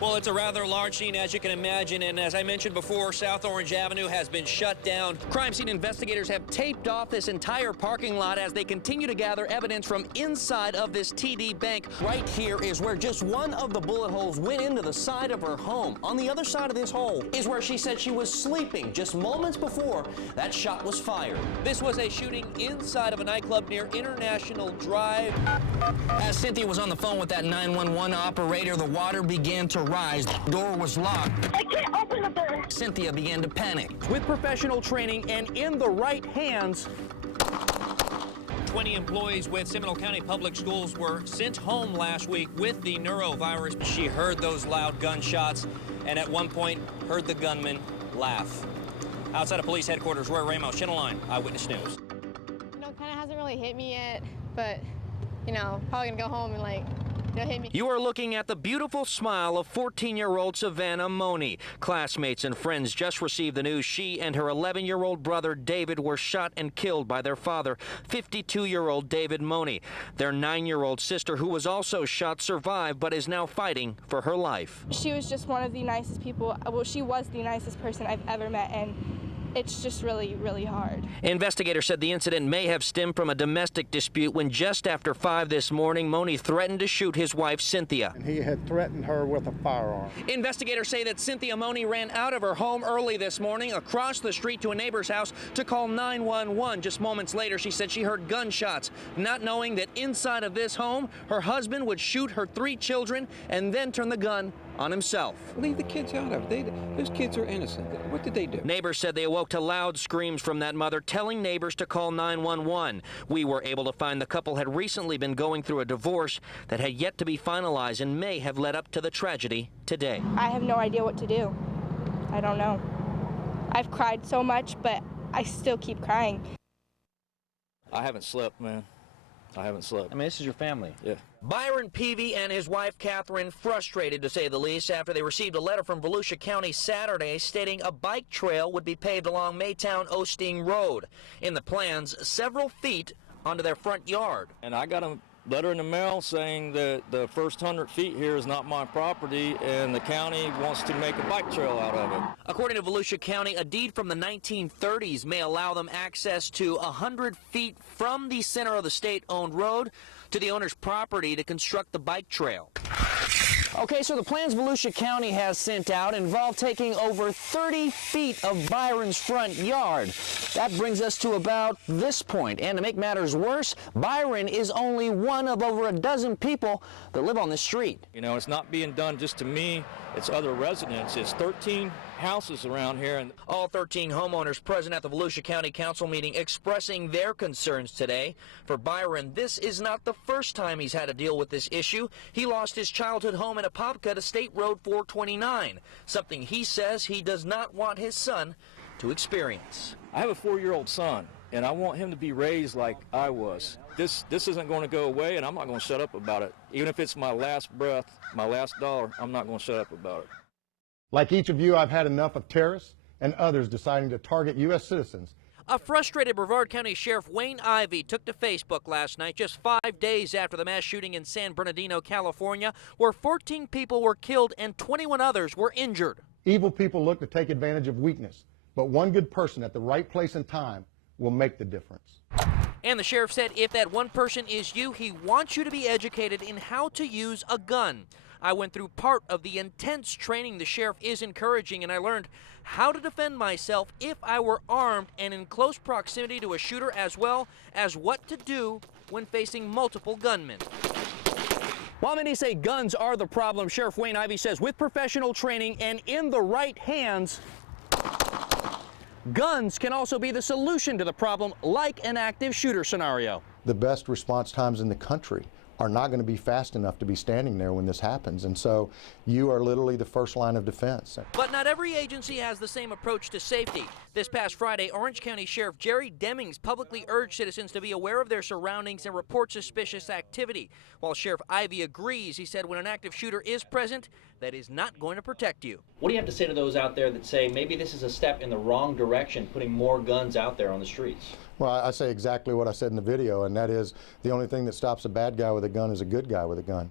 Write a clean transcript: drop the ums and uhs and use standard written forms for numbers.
Well, it's a rather large scene, as you can imagine, and as I mentioned before, South Orange Avenue has been shut down. Crime scene investigators have taped off this entire parking lot as they continue to gather evidence from inside of this TD Bank. Right here is where just one of the bullet holes went into the side of her home. On the other side of this hole is where she said she was sleeping just moments before that shot was fired. This was a shooting inside of a nightclub near International Drive. As Cynthia was on the phone with that 911 operator, the water began to rise. The door was locked. I can't open the door. Cynthia began to panic. With professional training and in the right hands, 20 employees with Seminole County Public Schools were sent home last week with the neurovirus. She heard those loud gunshots and at one point heard the gunman laugh. Outside of police headquarters, Roy Ramos, Channel 9 Eyewitness News. You know, kind of hasn't really hit me yet, but, you know, probably gonna go home and hit me. You are looking at the beautiful smile of 14-year-old Savannah Money. Classmates and friends just received the news she and her 11-year-old brother David were shot and killed by their father, 52-year-old David Money. Their 9-year-old sister, who was also shot, survived but is now fighting for her life. She was just one of the nicest people. Well, she was the nicest person I've ever met, and it's just really, really hard. Investigators said the incident may have stemmed from a domestic dispute when just after 5 this morning, Money threatened to shoot his wife, Cynthia. And he had threatened her with a firearm. Investigators say that Cynthia Money ran out of her home early this morning, across the street to a neighbor's house to call 911. Just moments later, she said she heard gunshots, not knowing that inside of this home, her husband would shoot her 3 children and then turn the gun on himself. Leave the kids out of it. Those kids are innocent. What did they do? Neighbors said they awoke to loud screams from that mother, telling neighbors to call 911. We were able to find the couple had recently been going through a divorce that had yet to be finalized and may have led up to the tragedy today. I have no idea what to do. I don't know. I've cried so much, but I still keep crying. I haven't slept, man. I haven't slept. I mean, this is your family. Yeah. Byron Peavy and his wife Catherine frustrated, to say the least, after they received a letter from Volusia County Saturday stating a bike trail would be paved along Maytown-Osteen Road. In the plans, several feet onto their front yard. And I got a letter in the mail saying that the first 100 feet here is not my property and the county wants to make a bike trail out of it. According to Volusia County, a deed from the 1930s may allow them access to 100 feet from the center of the state-owned road to the owner's property to construct the bike trail. Okay, so the plans Volusia County has sent out involve taking over 30 feet of Byron's front yard. That brings us to about this point. And to make matters worse, Byron is only one of over a dozen people that live on this street. You know, it's not being done just to me, it's other residents. It's 13 houses around here. And all 13 homeowners present at the Volusia County Council meeting expressing their concerns today. For Byron, this is not the first time he's had to deal with this issue. He lost his childhood home in Apopka to State Road 429, something he says he does not want his son to experience. I have a 4-year-old son, and I want him to be raised like I was. This isn't going to go away, and I'm not going to shut up about it. Even if it's my last breath, my last dollar, I'm not going to shut up about it. Like each of you, I've had enough of terrorists and others deciding to target U.S. citizens. A frustrated Brevard County Sheriff Wayne Ivey took to Facebook last night, just 5 days after the mass shooting in San Bernardino, California, where 14 people were killed and 21 others were injured. Evil people look to take advantage of weakness, but one good person at the right place and time will make the difference. And the sheriff said if that one person is you, he wants you to be educated in how to use a gun. I went through part of the intense training the sheriff is encouraging, and I learned how to defend myself if I were armed and in close proximity to a shooter, as well as what to do when facing multiple gunmen. While many say guns are the problem, Sheriff Wayne Ivey says with professional training and in the right hands, guns can also be the solution to the problem, like an active shooter scenario. The best response times in the country are not going to be fast enough to be standing there when this happens. And so you are literally the first line of defense. But not every agency has the same approach to safety. This past Friday, Orange County Sheriff Jerry Demings publicly urged citizens to be aware of their surroundings and report suspicious activity. While Sheriff Ivey agrees, he said when an active shooter is present, that is not going to protect you. What do you have to say to those out there that say maybe this is a step in the wrong direction, putting more guns out there on the streets? Well, I say exactly what I said in the video, and that is the only thing that stops a bad guy with a gun is a good guy with a gun.